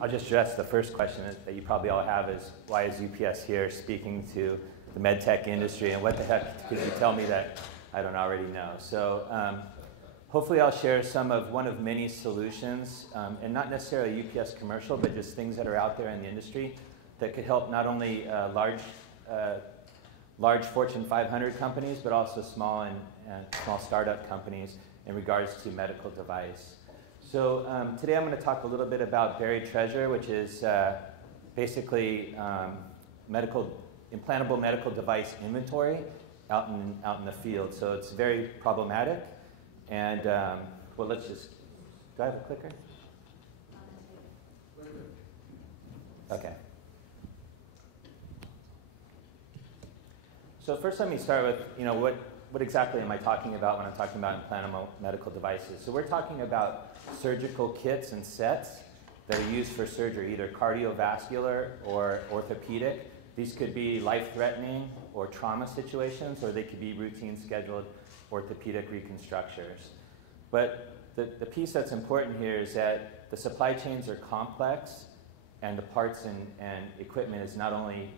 I'll just address the first question that you probably all have is, why is UPS here speaking to the med tech industry, and what the heck could you tell me that I don't already know? So hopefully I'll share one of many solutions, and not necessarily UPS commercial, but just things that are out there in the industry that could help not only large Fortune 500 companies, but also small and small startup companies in regards to medical device. So today I'm going to talk a little bit about buried treasure, which is basically implantable medical device inventory out in the field. So it's very problematic. And well, let's just, do I have a clicker? Okay. So first let me start with, what exactly am I talking about when I'm talking about implantable medical devices? So we're talking about surgical kits and sets that are used for surgery, either cardiovascular or orthopedic. These could be life-threatening or trauma situations, or they could be routine scheduled orthopedic reconstructures. But the piece that's important here is that the supply chains are complex, and the parts and equipment is not only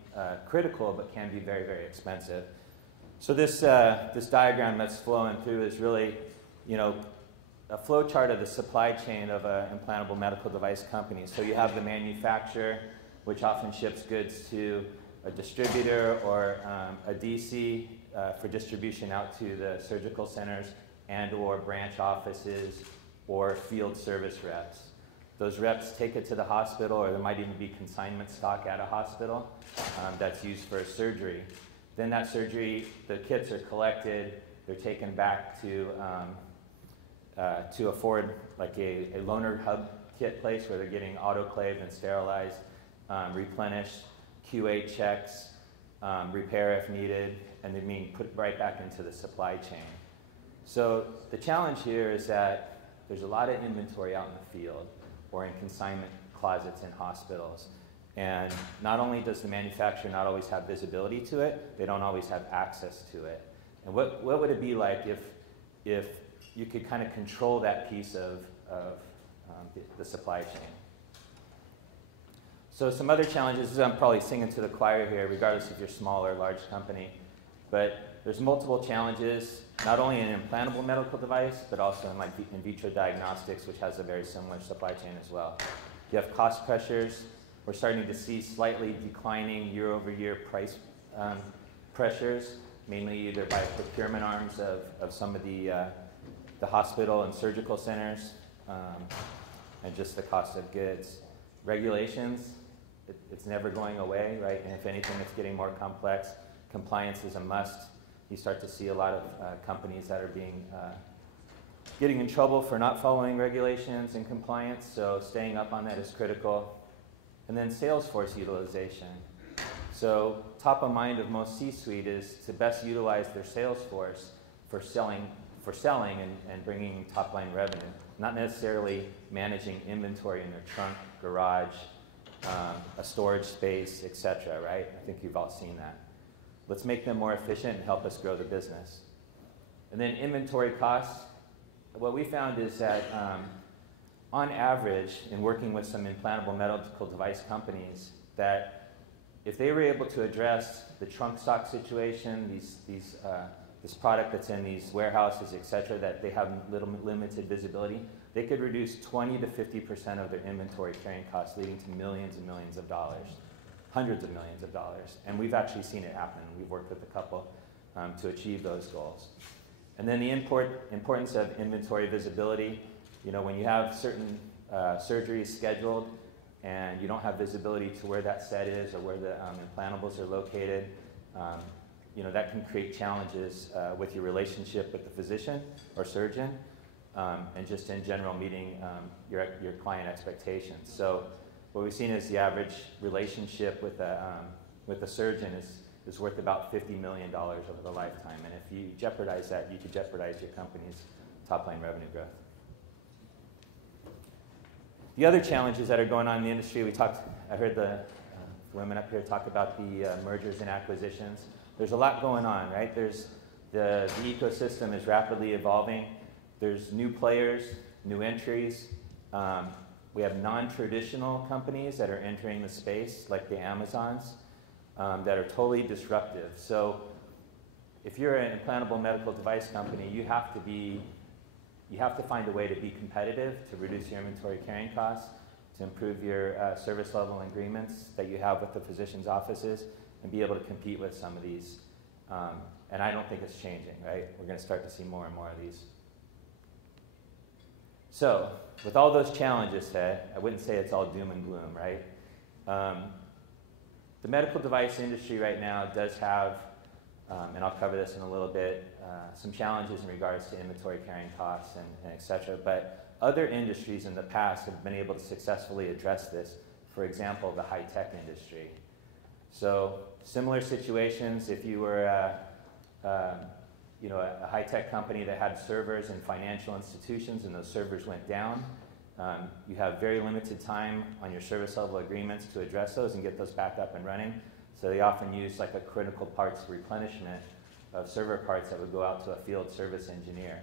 critical, but can be very, very expensive. So this diagram that's flowing through is really, a flow chart of the supply chain of an implantable medical device company. So you have the manufacturer, which often ships goods to a distributor or a DC for distribution out to the surgical centers and or branch offices or field service reps. Those reps take it to the hospital, or there might even be consignment stock at a hospital that's used for surgery. Then that surgery, the kits are collected, they're taken back to afford like a loaner hub kit place where they're getting autoclaved and sterilized, replenished, QA checks, repair if needed, and they're being put right back into the supply chain. So the challenge here is that there's a lot of inventory out in the field or in consignment closets in hospitals. And not only does the manufacturer not always have visibility to it, they don't always have access to it. And what would it be like if you could kind of control that piece of the supply chain? So some other challenges, I'm probably singing to the choir here, regardless if you're small or large company, but there's multiple challenges, not only in implantable medical device, but also in like in vitro diagnostics, which has a very similar supply chain as well. You have cost pressures. We're starting to see slightly declining year-over-year price pressures, mainly either by procurement arms of some of the hospital and surgical centers, and just the cost of goods. Regulations, it's never going away, right? And if anything, it's getting more complex. Compliance is a must. You start to see a lot of companies that are getting in trouble for not following regulations and compliance, so staying up on that is critical. And then sales force utilization. So top of mind of most C-suite is to best utilize their sales force for selling and bringing top-line revenue, not necessarily managing inventory in their trunk, garage, a storage space, etc., right? I think you've all seen that. Let's make them more efficient and help us grow the business. And then inventory costs. What we found is that on average, in working with some implantable medical device companies, that if they were able to address the trunk stock situation, this product that's in these warehouses, etc., that they have limited visibility, they could reduce 20 to 50% of their inventory carrying costs, leading to millions and millions of dollars, hundreds of millions of dollars. And we've actually seen it happen. We've worked with a couple to achieve those goals. And then the importance of inventory visibility. When you have certain surgeries scheduled and you don't have visibility to where that set is or where the implantables are located, that can create challenges with your relationship with the physician or surgeon, and just in general meeting your client expectations. So what we've seen is the average relationship with a surgeon is worth about $50 million over the lifetime. And if you jeopardize that, you could jeopardize your company's top-line revenue growth. The other challenges that are going on in the industry, I heard the women up here talk about the mergers and acquisitions. There's a lot going on, right? The ecosystem is rapidly evolving. There's new players, new entries. we have non-traditional companies that are entering the space, like the Amazons, that are totally disruptive. So if you're an implantable medical device company, you have to find a way to be competitive, to reduce your inventory carrying costs, to improve your service level agreements that you have with the physician's offices, and be able to compete with some of these. And I don't think it's changing, right? We're going to start to see more and more of these. So, with all those challenges said, I wouldn't say it's all doom and gloom, right? The medical device industry right now does have, and I'll cover this in a little bit, some challenges in regards to inventory carrying costs and et cetera, but other industries in the past have been able to successfully address this. For example, the high-tech industry. So, similar situations, if you were a high-tech company that had servers in financial institutions and those servers went down, you have very limited time on your service level agreements to address those and get those back up and running. So they often use like a critical parts replenishment of server parts that would go out to a field service engineer.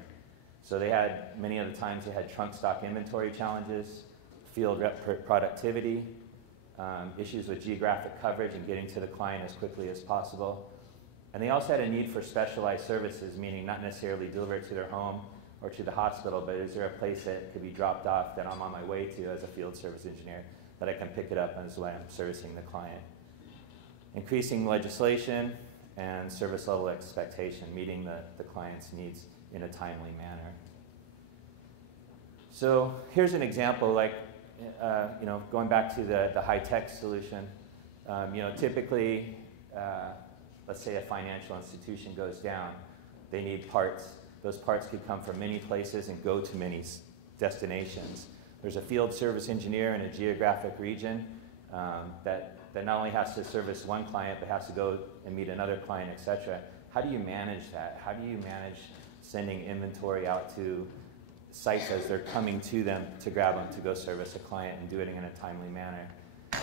So they had, many of the times they had trunk stock inventory challenges, field rep productivity, issues with geographic coverage and getting to the client as quickly as possible. And they also had a need for specialized services, meaning not necessarily delivered to their home or to the hospital, but is there a place that could be dropped off that I'm on my way to as a field service engineer that I can pick it up as when I'm servicing the client. Increasing legislation and service level expectation, meeting the client's needs in a timely manner. So here's an example, like, going back to the high-tech solution. Typically, let's say a financial institution goes down, they need parts. Those parts could come from many places and go to many destinations. There's a field service engineer in a geographic region that not only has to service one client, but has to go and meet another client, et cetera. How do you manage that? How do you manage sending inventory out to sites as they're coming to them to grab them to go service a client and do it in a timely manner?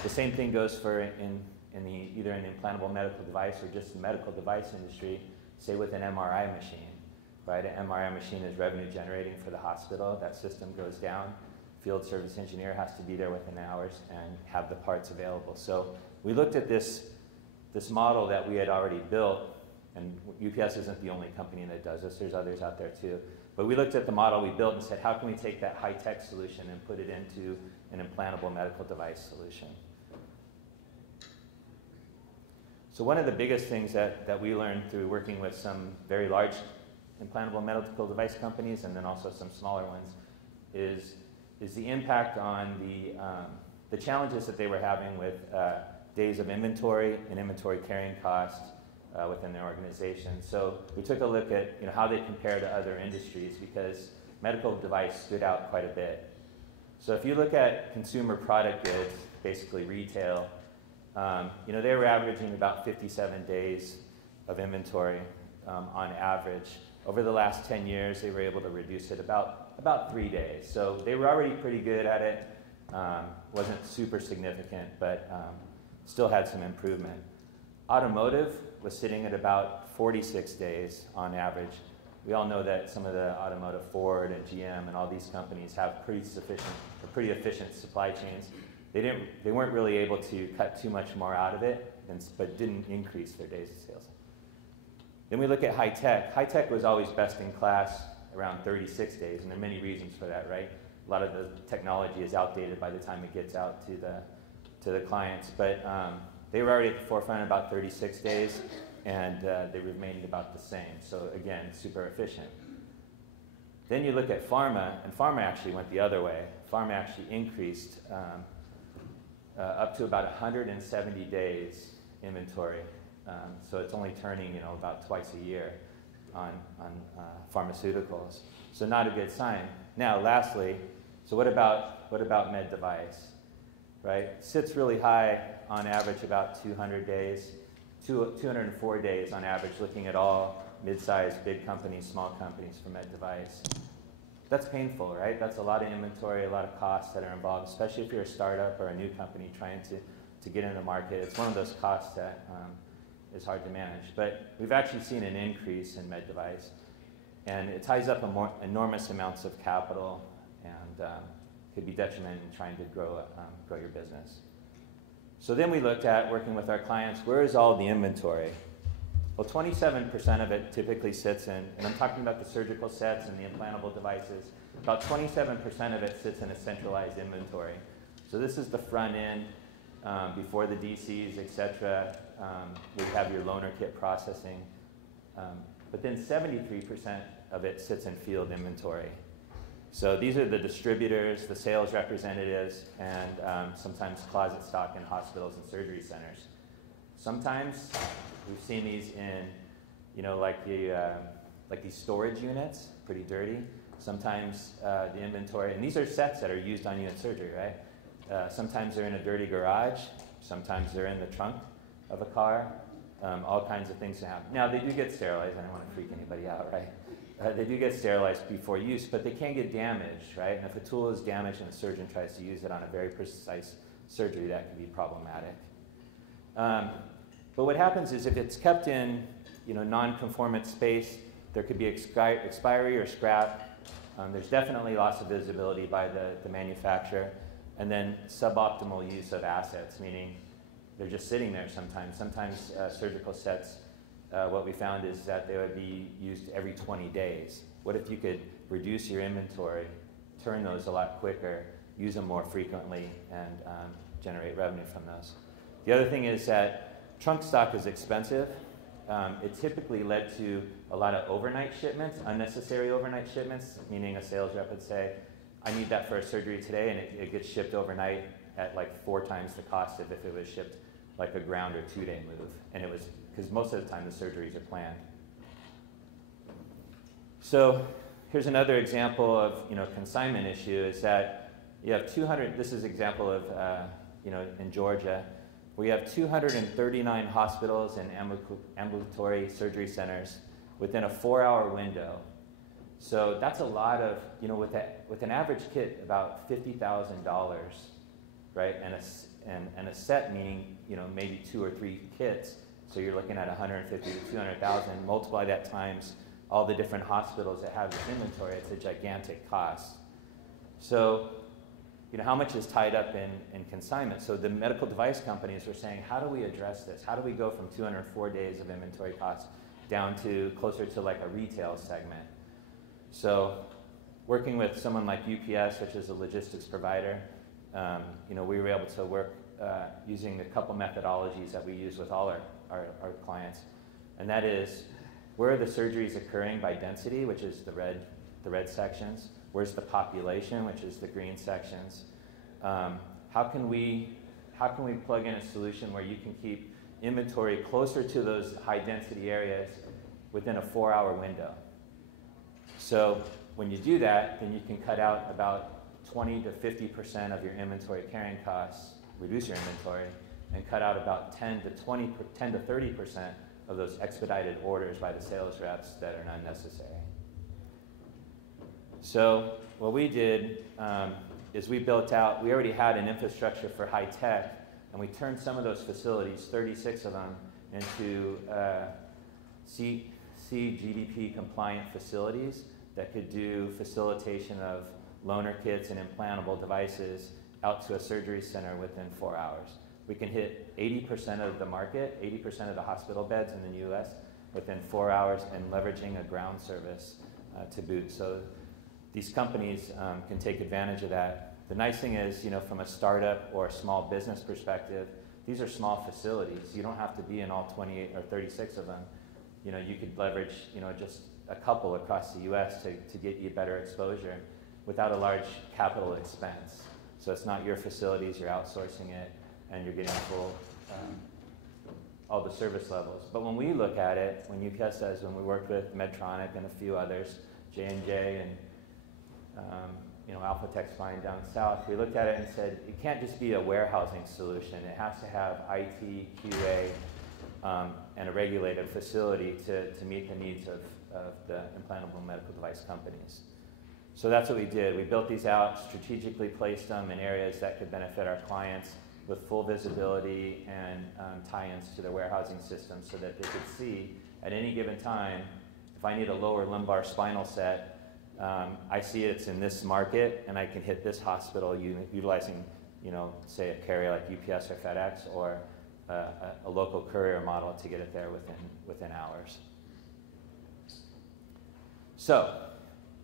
The same thing goes for either an implantable medical device or just the medical device industry, say with an MRI machine, right? An MRI machine is revenue generating for the hospital. That system goes down. Field service engineer has to be there within hours and have the parts available. So we looked at this model that we had already built, and UPS isn't the only company that does this. There's others out there too. But we looked at the model we built and said, how can we take that high-tech solution and put it into an implantable medical device solution? So one of the biggest things that we learned through working with some very large implantable medical device companies and then also some smaller ones is the impact on the challenges that they were having with days of inventory and inventory carrying costs within their organization. So we took a look at how they compare to other industries, because medical device stood out quite a bit. So if you look at consumer product goods, basically retail, they were averaging about 57 days of inventory on average. Over the last 10 years, they were able to reduce it about 3 days. So they were already pretty good at it. Wasn't super significant, but still had some improvement. Automotive was sitting at about 46 days on average. We all know that some of the automotive, Ford and GM and all these companies have pretty efficient supply chains. They weren't really able to cut too much more out of it, but didn't increase their days of sales. Then we look at high tech. High tech was always best in class, around 36 days, and there are many reasons for that, right? A lot of the technology is outdated by the time it gets out to the clients, but they were already at the forefront about 36 days, and they remained about the same. So again, super efficient. Then you look at pharma, and pharma actually went the other way. Pharma actually increased up to about 170 days inventory. So it's only turning, about twice a year on pharmaceuticals. So not a good sign. Now, lastly, so what about med device, right? Sits really high on average about 200 days, 204 days on average, looking at all mid-sized, big companies, small companies for med device. That's painful, right? That's a lot of inventory, a lot of costs that are involved, especially if you're a startup or a new company trying to get in the market. It's one of those costs that is hard to manage. But we've actually seen an increase in med device, and it ties up enormous amounts of capital could be detrimental in trying to grow your business. So then we looked at, working with our clients, where is all the inventory? Well, 27% of it typically sits in, and I'm talking about the surgical sets and the implantable devices, about 27% of it sits in a centralized inventory. So this is the front end, before the DCs, et cetera. We have your loaner kit processing. But then 73% of it sits in field inventory. So these are the distributors, the sales representatives, and sometimes closet stock in hospitals and surgery centers. Sometimes we've seen these in, like these storage units, pretty dirty. Sometimes the inventory, and these are sets that are used on you in surgery, right? Sometimes they're in a dirty garage. Sometimes they're in the trunk of a car. All kinds of things can happen. Now, they do get sterilized. I don't want to freak anybody out, right? They do get sterilized before use, but they can get damaged, right? And if a tool is damaged and a surgeon tries to use it on a very precise surgery, that can be problematic. But what happens is if it's kept in, non-conformant space, there could be expiry or scrap. There's definitely loss of visibility by the manufacturer. And then suboptimal use of assets, meaning they're just sitting there sometimes. Sometimes surgical sets, what we found is that they would be used every 20 days. What if you could reduce your inventory, turn those a lot quicker, use them more frequently, and generate revenue from those? The other thing is that trunk stock is expensive. It typically led to a lot of overnight shipments, unnecessary overnight shipments, meaning a sales rep would say, I need that for a surgery today, and it gets shipped overnight at like 4 times the cost of if it was shipped like a ground or 2-day move. And it was, because most of the time the surgeries are planned. So here's another example of, consignment issue is that you have 200, this is an example of, in Georgia, we have 239 hospitals and ambulatory surgery centers within a 4-hour window. So that's a lot of, with an average kit, about $50,000, right? And a set meaning, maybe 2 or 3 kits. So you're looking at 150 to 200,000. Multiply that times all the different hospitals that have this inventory. It's a gigantic cost. So, how much is tied up in consignment? So the medical device companies were saying, how do we address this? How do we go from 204 days of inventory costs down to closer to like a retail segment? So working with someone like UPS, which is a logistics provider, we were able to work using a couple methodologies that we use with all our clients. And that is, where are the surgeries occurring by density, which is the red sections? Where's the population, which is the green sections? How can we plug in a solution where you can keep inventory closer to those high density areas within a 4-hour window? So when you do that, then you can cut out about 20 to 50% of your inventory carrying costs, reduce your inventory, and cut out about 10 to 30% of those expedited orders by the sales reps that are not necessary. So what we did is we already had an infrastructure for high tech, and we turned some of those facilities, 36 of them, into CGDP compliant facilities that could do facilitation of loaner kits and implantable devices out to a surgery center within 4 hours. We can hit 80% of the market, 80% of the hospital beds in the US within 4 hours, and leveraging a ground service to boot. So these companies can take advantage of that. The nice thing is, from a startup or a small business perspective, these are small facilities. You don't have to be in all 28 or 36 of them. You could leverage, just a couple across the US to get you better exposure without a large capital expense. So it's not your facilities, you're outsourcing it, and you're getting full, all the service levels. But when we look at it, when UPS does, when we worked with Medtronic and a few others, J&J and Alphatech Spine down south, we looked at it and said, it can't just be a warehousing solution. It has to have IT, QA, and a regulated facility to meet the needs of the implantable medical device companies. So that's what we did. We built these out, strategically placed them in areas that could benefit our clients with full visibility and tie-ins to their warehousing system so that they could see at any given time, if I need a lower lumbar spinal set, I see it's in this market, and I can hit this hospital utilizing, say a carrier like UPS or FedEx, or a local courier model to get it there within hours. So,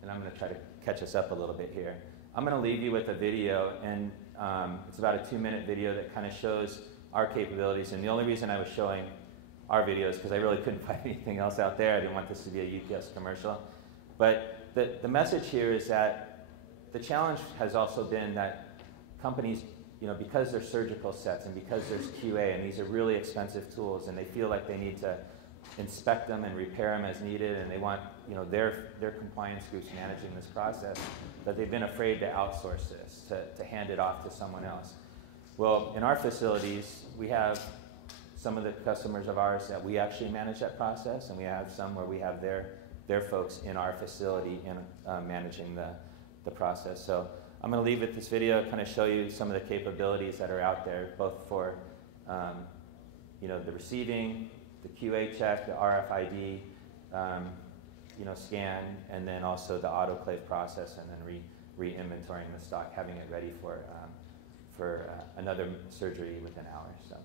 and I'm going to try to catch us up a little bit here. I'm going to leave you with a video, and it's about a 2-minute video that kind of shows our capabilities. And the only reason I was showing our videos because I really couldn't find anything else out there. I didn't want this to be a UPS commercial. But the message here is that the challenge has also been that companies, because they're surgical sets and because there's QA, and these are really expensive tools, and they feel like they need to inspect them and repair them as needed, and they want their compliance groups managing this process, that they've been afraid to outsource this, to hand it off to someone else. Well, in our facilities, we have some of the customers of ours that we actually manage that process, and we have some where we have their folks in our facility in managing the process. So I'm going to leave with this video, kind of show you some of the capabilities that are out there, both for the receiving, the QA check, the RFID, scan, and then also the autoclave process, and then re-inventorying the stock, having it ready for another surgery within hours. So.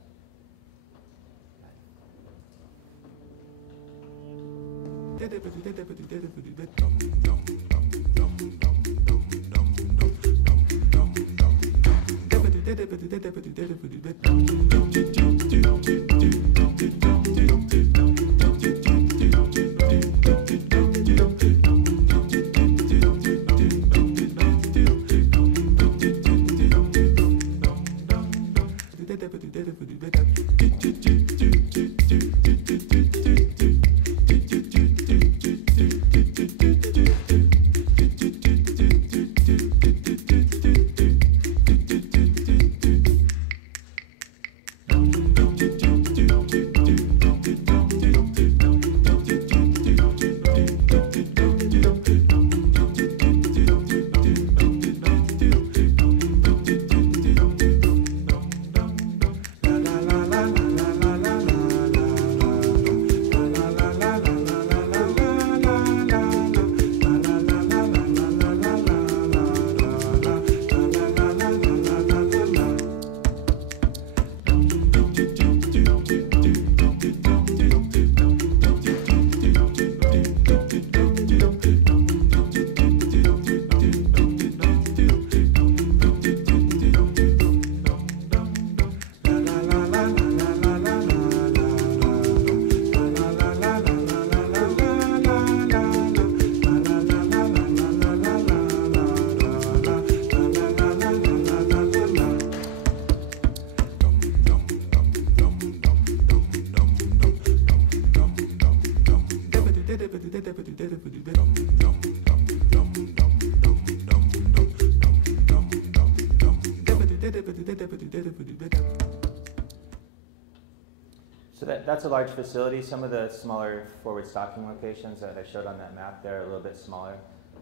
So that's a large facility. Some of the smaller forward stocking locations that I showed on that map there are a little bit smaller.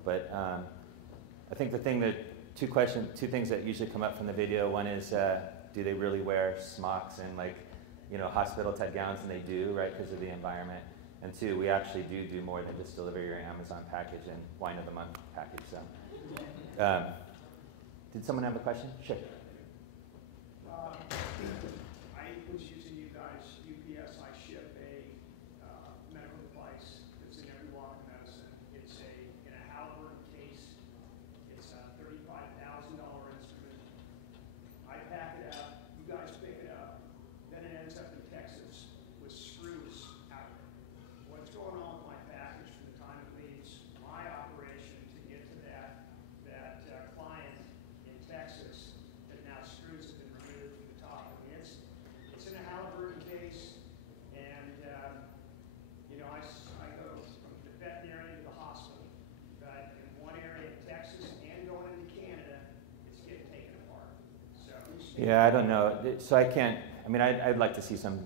But I think two things that usually come up from the video. One is, do they really wear smocks and hospital type gowns? And they do, right, because of the environment. And two, we actually do more than just deliver your Amazon package and wine of the month package. So, did someone have a question? Sure. I was using you guys, UPS. I ship a medical device that's in every walk of medicine. It's in a Halliburton case. It's a $35,000 instrument. I pack it up. You guys pick it up. Then it ends up in Texas with screws out of it. What's going on with my package from the time it leaves my operation to get to that client in Texas? That now screws have been removed from the top. I mean, it's in a Halliburton case, and I go from the veterinarian to the hospital, but in one area in Texas and going into Canada, it's getting taken apart. So yeah, I don't know. So I can't. I mean, I'd like to see some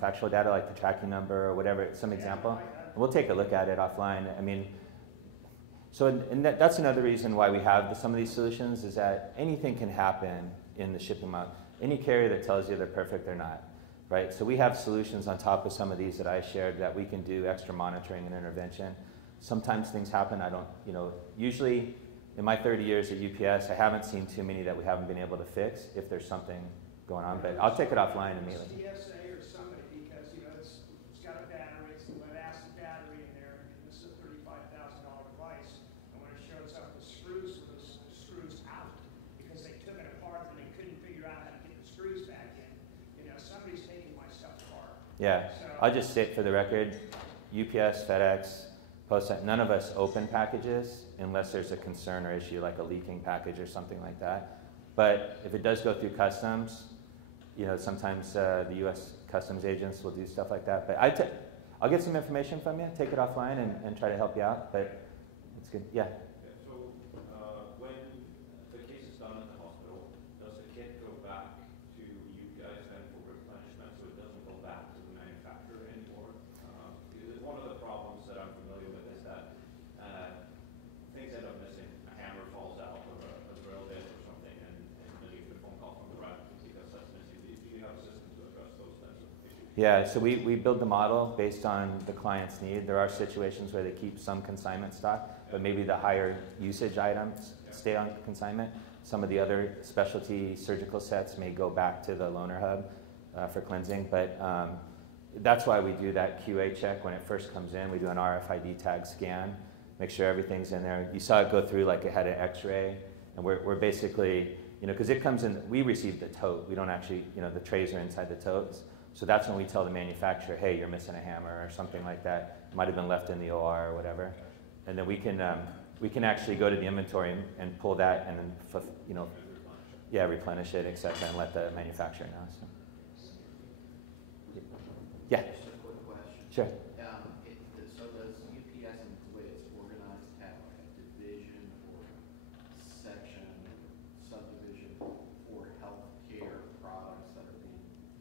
factual data, like the tracking number or whatever, some example. We'll take a look at it offline. I mean, so and that's another reason why we have some of these solutions, is that anything can happen in the shipping model. Any carrier that tells you they're perfect, they're not, right? So we have solutions on top of some of these that I shared that we can do extra monitoring and intervention. Sometimes things happen. I don't, usually in my 30 years at UPS, I haven't seen too many that we haven't been able to fix if there's something going on. But I'll take it offline immediately. TSA or somebody, because it's got a battery, it's a lead acid battery in there, and this is a $35,000 device. And when it shows up with screws, so those screws out because they took it apart and they couldn't figure out how to get the screws back in. Somebody's taking my stuff apart. Yeah, so, I'll just state for the record, UPS, FedEx, Post, none of us open packages unless there's a concern or issue like a leaking package or something like that. But if it does go through customs, sometimes the U.S. customs agents will do stuff like that. But I'll get some information from you, take it offline, and try to help you out. But it's good. Yeah. So when the case is done at the hospital, does the kit go back to you guys then for replenishment, so it doesn't go back to the manufacturer anymore? Because one of the problems that I'm familiar with is that things end up missing. A hammer falls out or a drill bit or something, and then you get a phone call from the rep because that's missing. Do you have a system to address those types of issues? Yeah, so we build the model based on the client's need. There are situations where they keep some consignment stock, but maybe the higher usage items stay on consignment. Some of the other specialty surgical sets may go back to the loaner hub for cleansing, but that's why we do that QA check when it first comes in. We do an RFID tag scan, make sure everything's in there. You saw it go through like it had an x-ray, and we're basically, because it comes in, we receive the tote. We don't actually, the trays are inside the totes. So that's when we tell the manufacturer, hey, you're missing a hammer or something like that. It might have been left in the OR or whatever. And then we can actually go to the inventory and pull that and then, replenish it, et cetera, and let the manufacturer know. So. Yeah. Just a quick question. Sure. So does UPS and Blitz organized have a division or section, subdivision for healthcare products that are being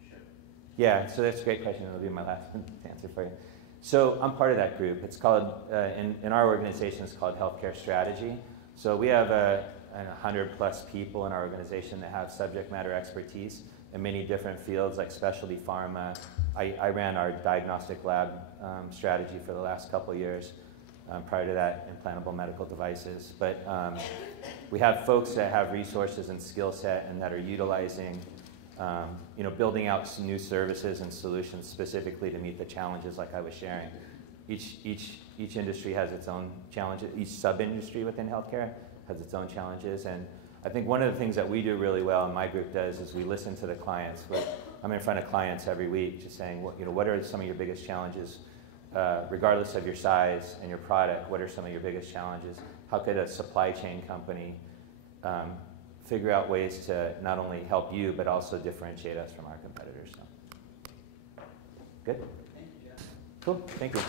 shipped? Yeah, so that's a great question. It'll be my last answer for you. So I'm part of that group. It's called, in our organization, it's called Healthcare Strategy. So we have 100 plus people in our organization that have subject matter expertise in many different fields like specialty pharma. I ran our diagnostic lab strategy for the last couple of years. Prior to that, implantable medical devices. But we have folks that have resources and skill set and that are utilizing, building out some new services and solutions specifically to meet the challenges like I was sharing. Each industry has its own challenges. Each sub-industry within healthcare has its own challenges. And I think one of the things that we do really well, and my group does, is we listen to the clients. I'm in front of clients every week just saying, what are some of your biggest challenges? Regardless of your size and your product, what are some of your biggest challenges? How could a supply chain company figure out ways to not only help you, but also differentiate us from our competitors? So. Good? Thank you, Jeff. Cool, thank you.